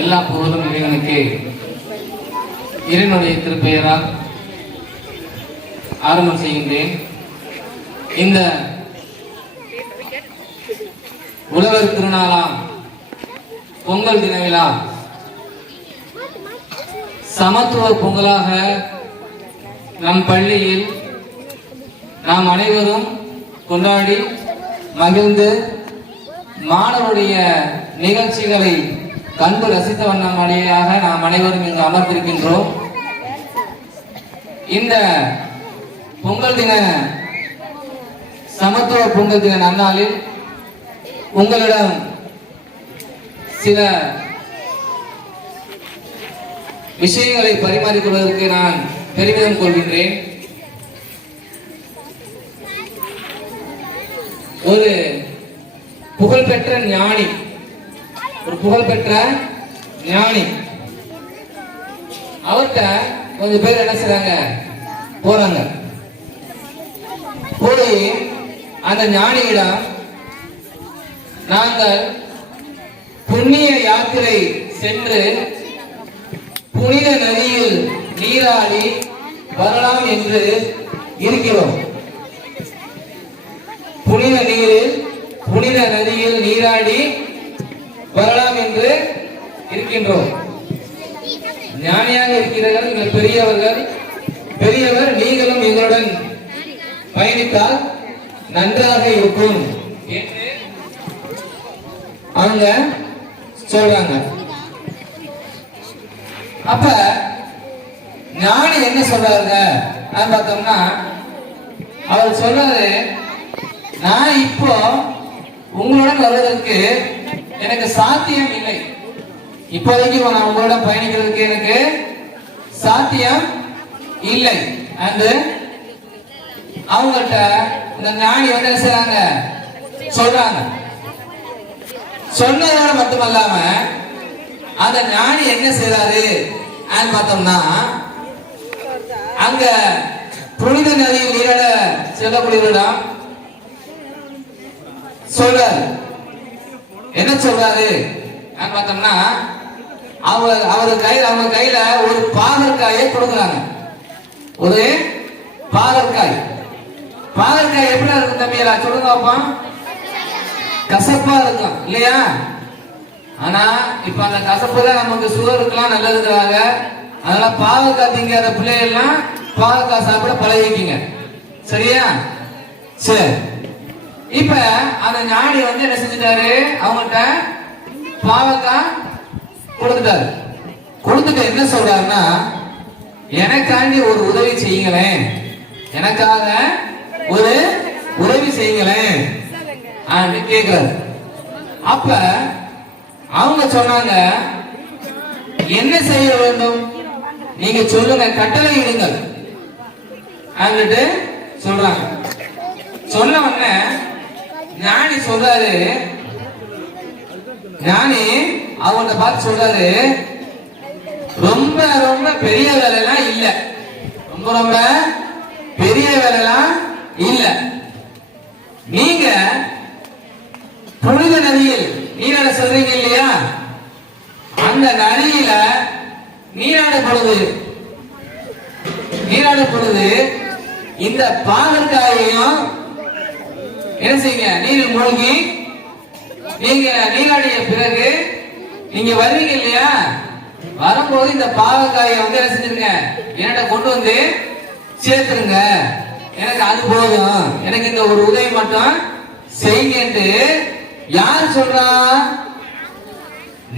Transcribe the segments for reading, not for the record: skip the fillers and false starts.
எல்லா புகழும் இறைவனுக்கு. இறைவனுடைய திருப்பெயரால் ஆரம்பம் செய்கின்றேன். இந்த உழவர் திருநாளாம் பொங்கல் தின விழா சமத்துவ பொங்கலாக நம் பள்ளியில் நாம் அனைவரும் கொண்டாடி மகிழ்ந்து மாணவருடைய நிகழ்ச்சிகளை கண்டு ரசித்த வண்ணமடியாக நாம் அனைவரும் இங்கு அமர்ந்திருக்கின்றோம். இந்த பொங்கல் தின சமத்துவ பொங்கல் தின நன்னாளில் உங்களிடம் சில விஷயங்களை பரிமாறிக்கொள்வதற்கு நான் பெருமிதம் கொள்கின்றேன். ஒரு புகழ்பெற்ற ஞானி, அவர்கிட்ட கொஞ்சம் பேர் என்ன செய்றாங்க, போறாங்க. போய் அந்த ஞானியிடம், நாங்கள் புண்ணிய யாத்திரை சென்று புனித நதியில் நீராடி வரலாம் என்று இருக்கிறோம். புனித நதியில் நீராடி வரலாம் என்று இருக்கின்றோம். ஞானியாக இருக்கிறீர்கள், நீங்கள் பெரியவர், நீங்களும் எங்களுடன் பயணித்தால் நன்றாக இருக்கும் என்று அவங்க சொல்றாங்க. அப்ப ஞானி என்ன சொல்றாருங்க பார்த்தோம்னா, அவர் சொல்றாரு, நான் இப்போ உங்களுடன் வருவதற்கு எனக்கு சாத்தியம் இல்லை. இப்போதைக்கு நான் உங்களோட பயணிக்கிறதுக்கு எனக்கு சாத்தியம் இல்லை. அவங்கள்ட்ட இந்த ஞானி வந்து என்ன செய்றாங்க, சொல்றாங்க. சொன்னதோட மட்டுமல்லாம அந்த ஞானி என்ன செய்றாரு பார்த்தோம்னா, அங்க புனித நதியில் நீராட செல்லக்கூடியவரிடம் சொல்றாரு. என்ன சொல்றாரு பார்த்தோம்னா, அவங்க கையில ஒரு பாகற்காயை கொடுக்குறாங்க. ஒரு பாகற்காய் எப்படி இருக்கும் தம்பியா, சொல்லுங்க பாப்பா. கசப்பா இருக்கும் இல்லையா? ஆனா இப்ப அந்த கசப்பு தான் நமக்கு சுகருக்குலாம் நல்லதுங்கிறாங்க. அதனால பாவக்காய் திங்காத பிள்ளைகள்லாம் பாவக்காய் சாப்பிட பழகிக்கிங்க, சரியா? சரி, இப்ப அந்த ஞானி வந்து என்ன செஞ்சுட்டாரு, அவங்கள்ட்ட பாவக்காய் கொடுத்துட்டு என்ன சொல்றாருன்னா, எனக்காண்டி ஒரு உதவி செய்யுங்களேன், எனக்காக ஒரு உதவி செய்யுங்களேன் கேட்கிறாரு. அப்ப அவங்க சொன்னாங்க, என்ன செய்ய வேண்டும் நீங்க சொல்லுங்க, கட்டளை இடுங்கள் சொல்றாங்க. சொன்ன உடனே ஞானி சொல்றாரு, ஞானி அவங்கள்ட்ட பார்த்து சொல்றாரு, ரொம்ப ரொம்ப பெரிய வேலைலாம் இல்ல, ரொம்ப பெரிய வேலைலாம் இல்ல. நீங்க புனித நதியில் நீராட சொல்றீங்க இல்லையா, அந்த நதியில நீராடும் பொழுது இந்த பாகற்காயையும் என்ன செய்யுங்க, நீரில் மூழ்கி நீங்க நீராடிய பிறகு நீங்க வருவீங்க இல்லையா, வரும்போது இந்த பாகற்காயை வந்து என்ன செஞ்சிருங்க, என்னட்ட கொண்டு வந்து சேர்த்துருங்க, எனக்கு அது போதும், எனக்கு இந்த ஒரு உதவி மட்டும் செய்யுங்கன்ட்டு யார் சொல்றா,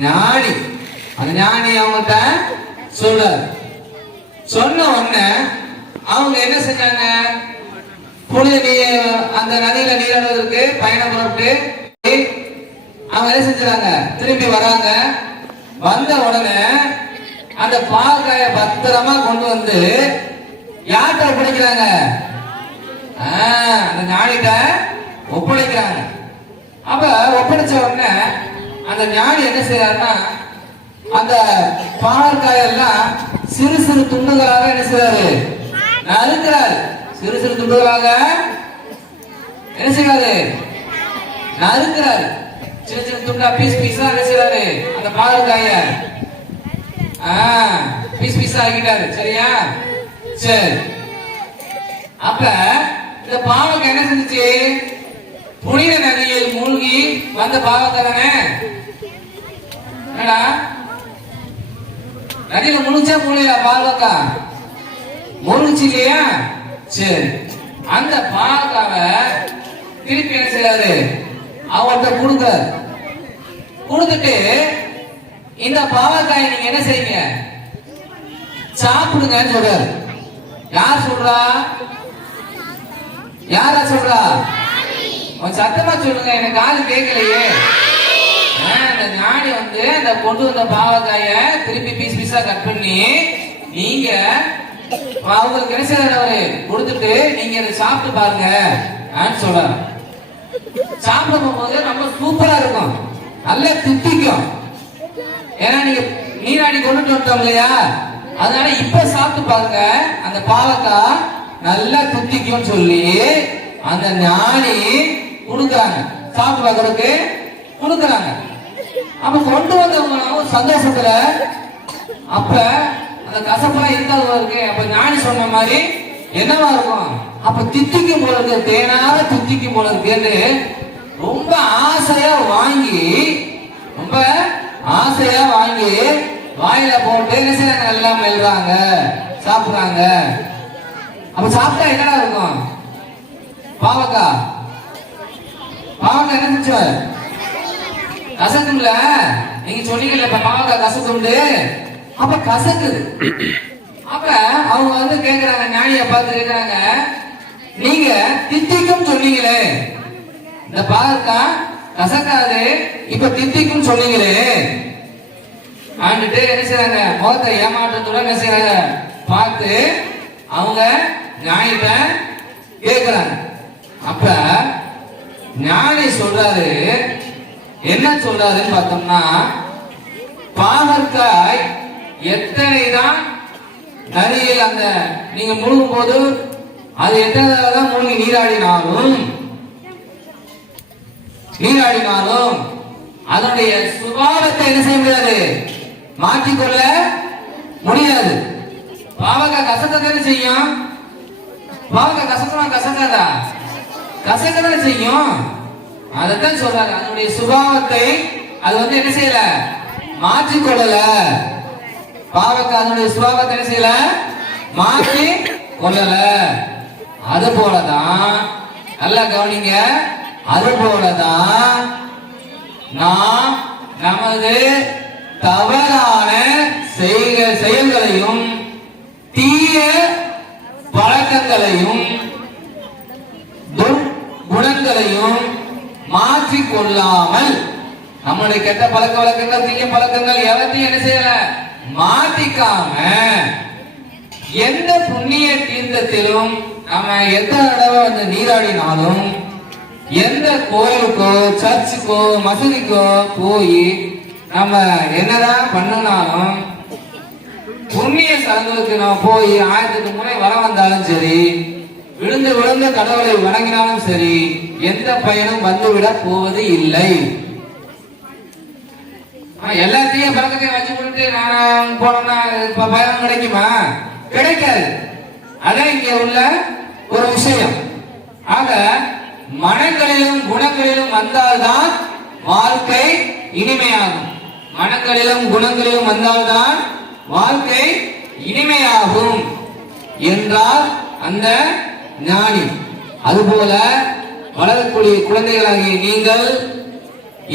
ஞானி. அந்த ஞானி அவங்கள்ட்ட சொல்றாரு. சொன்ன உடனே அவங்க என்ன செஞ்சாங்க, புனித அந்த நதியில நீராடுவதற்கு பயணம் புறப்பட்டு அவங்க என்ன செஞ்சாங்க, திரும்பி வராங்க. வந்த உடனே அந்த பாகற்காயை பத்திரமா கொண்டு வந்து யார்கிட்ட ஒப்படைக்கிறாங்க, அந்த ஞானிகிட்ட ஒப்படைக்கிறாங்க. அப்ப ஒப்படைச்ச உடனே அந்த ஞானி என்ன செய்யறாருன்னா, அந்த பாகற்காயெல்லாம் சிறு சிறு துண்டுகளாக என்ன செய்யறாரு, நறுக்கிறாரு. சிறு சிறு துண்டுகளாக என்ன செய்வாரு, நறுக்கிறாரு. சின்ன சின்ன துண்டா பீஸ் பீஸா என்ன செய்றாரு அந்த பாகற்காய பீஸ் பீஸா ஆக்கிட்டாரு. சரியா? சரி. அப்ப இந்த பாவக்காய் என்ன செஞ்சுச்சு? புனித நதியில் மூழ்கி வந்த பாவக்காய் தானே. என்னடா நதியில முழுச்சா மூழ்கா பாவக்காய் முழுச்சு இல்லையா? சரி. அந்த பாவக்காவை திருப்பி என்ன செய்யறாரு அவர்கிட்ட கொடுத்துட்டு இந்த பாவக்காயை நீங்க என்ன செய்யுங்க சாப்பிடுங்கன்னு சொல்றாரு. யார் சொல்றா? யாரா சொல்றா? சத்தமா சொல்லுங்க, எனக்கு காது கேட்கலையே. அந்த ஞானி வந்து அந்த கொண்டு வந்த பாவக்காய திருப்பி பீஸ் பீஸா கட் பண்ணி நீங்க அவங்களுக்கு என்ன செய்யறவரு கொடுத்துட்டு நீங்க அதை சாப்பிட்டு பாருங்க சொல்றாரு. சாப்பிட போகும்போது ரொம்ப சூப்பரா இருக்கும், நல்லா தித்திக்கும். ஏன்னா நீங்க நீராடி கொண்டுட்டு வந்துட்டோம் இல்லையா, அதனால இப்ப சாப்பிட்டு பாருங்க அந்த பாவக்காய் நல்லா தித்திக்கும் சொல்லி அந்த ஞானி கொடுக்குறாங்க, சாப்பிட்டு பார்க்கறதுக்கு கொடுக்குறாங்க. அப்ப கொண்டு வந்தவங்க சந்தோஷத்துல அப்ப அந்த கசப்பெல்லாம் இருக்காது இருக்கு. அப்ப ஞானி சொன்ன மாதிரி என்னவா இருக்கும்? அப்ப தித்திக்கும் போல இருக்கு, தேனால தித்திக்கும் போல இருக்கு. ரொம்ப ஆசையா வாங்கி வாயில போட்டு என்ன செய்யறாங்க, எல்லாம் மெல்றாங்க, சாப்பிடுறாங்க. அப்ப சாப்பிட்டா என்னடா இருக்கும்? பாவக்காய் என்ன செஞ்ச கசக்கும்ல. நீங்க சொன்னீங்கல்ல இப்ப பாவக்காய் கசக்குண்டு, அப்ப கசக்குது. அப்ப அவங்க வந்து கேக்குறாங்க, ஞானிய பார்த்து கேக்குறாங்க, நீங்க தித்திக்கும் சொன்னீங்களே, இந்த பாவக்காய் கசக்காது இப்ப தித்திக்கும் சொன்னீங்களே ஆண்டுட்டு என்ன செய்றாங்க, முகத்தை ஏமாற்றத்துடன் என்ன செய்றாங்க பார்த்து அவங்க ஞானிட்ட கேக்குறாங்க. அப்ப ஞானி சொல்றாரு, என்ன சொல்றாருன்னு பார்த்தோம்னா, பாவற்காய் எத்தனைதான் நதியில் அந்த நீங்க முழுகும் போது அது எத்தனைதான் மூழ்கி நீராடினாலும் அதனுடைய சுபாவத்தை என்ன செய்ய முடியாது, மாற்றிக்கொள்ள முடியாது. பாவக்காய் கசக்கத்தானே செய்யும். பாவக்காய் கசக்காதா? கசக்கத்தானே செய்யும். அதைத்தான் சொல்றாங்க, அதனுடைய சுபாவத்தை அது வந்து என்ன செய்யல, மாற்றிக்கொள்ளல. பாவக்காய் அதனுடைய சுபாவத்தை என்ன செய்யல, மாற்றி கொள்ளல. அது போலதான், நல்லா கவனிங்க, அது போலதான் நாம் நமது தவறான செயல்களையும் தீய பழக்கங்களையும் குணங்களையும் மாற்றிக் கொள்ளாமல், நம்முடைய கெட்ட பழக்க வழக்கங்கள் தீய பழக்கங்கள் எவற்றையும் என்ன செய்யல, மாற்றிக்காம எந்த புண்ணிய தீர்த்தத்திலும் நம்ம எத்தனை தடவை வந்து நீராடினாலும், எந்த கோயிலுக்கோ சர்ச்சுக்கோ மசூதிக்கோ போய் நம்ம என்னதான் பண்ணினாலும், புண்ணிய ஸ்தலங்களுக்கு நம்ம போய் 1008 முறை வர வந்தாலும் சரி, விழுந்து கடவுளை வணங்கினாலும் சரி, எந்த பயனும் வந்துவிட போவது இல்லை. எல்லாத்தையும் பழக்கத்தை வச்சு கொடுத்து நான் போனோம்னா பயணம் கிடைக்குமா? கிடைக்காது. அதான் இங்க உள்ள ஒரு விஷயம். ஆக மனங்களிலும் குணங்களிலும் வந்தால்தான் வாழ்க்கை இனிமையாகும். மனங்களிலும் குணங்களிலும் வந்தால்தான் வாழ்க்கை இனிமையாகும் என்றால் அந்த ஞானி. அதுபோல வளரக்கூடிய குழந்தைகளாகிய நீங்கள்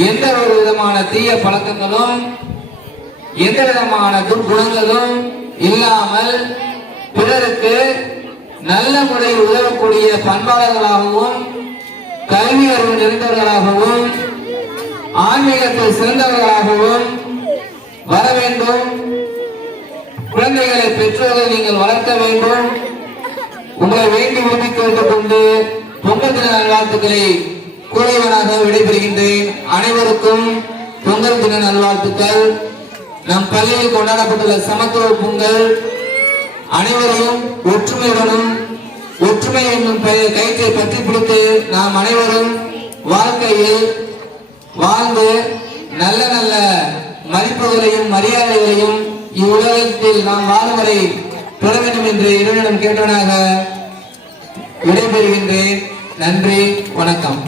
எந்த ஒரு விதமான தீய பழக்கங்களும் எந்த விதமான துர்குணங்களும் இல்லாமல் பிறருக்கு நல்ல முறையில் உதவக்கூடிய பண்பாளர்களாகவும் கல்வி அறிவு நிறைந்தவர்களாகவும் ஆன்மீகத்தில் சிறந்தவர்களாகவும் வர வேண்டும். குழந்தைகளை பெற்றோர்கள் நீங்கள் வளர்க்க வேண்டும். உங்களை வேண்டி விரும்பி கேட்டுக்கொண்டு பொங்கல் தின நல்வாழ்த்துக்களை கூறியவனாக விடைபெறுகின்றேன். அனைவருக்கும் பொங்கல் தின நல்வாழ்த்துக்கள். நம் பள்ளியில் கொண்டாடப்பட்டுள்ள சமத்துவ பொங்கல் அனைவரையும் ஒற்றுமையுடனும் ஒற்றுமை என்னும் கயிற்றை பற்றி பிடித்து நாம் அனைவரும் வாழ்க்கையில் வாழ்ந்து நல்ல நல்ல மதிப்புகளையும் மரியாதைகளையும் இவ்வுலகத்தில் நாம் வாழும் வரை பெற வேண்டும் என்று இறைவனிடம் கேட்டவனாக விடைபெறுகின்றேன். நன்றி, வணக்கம்.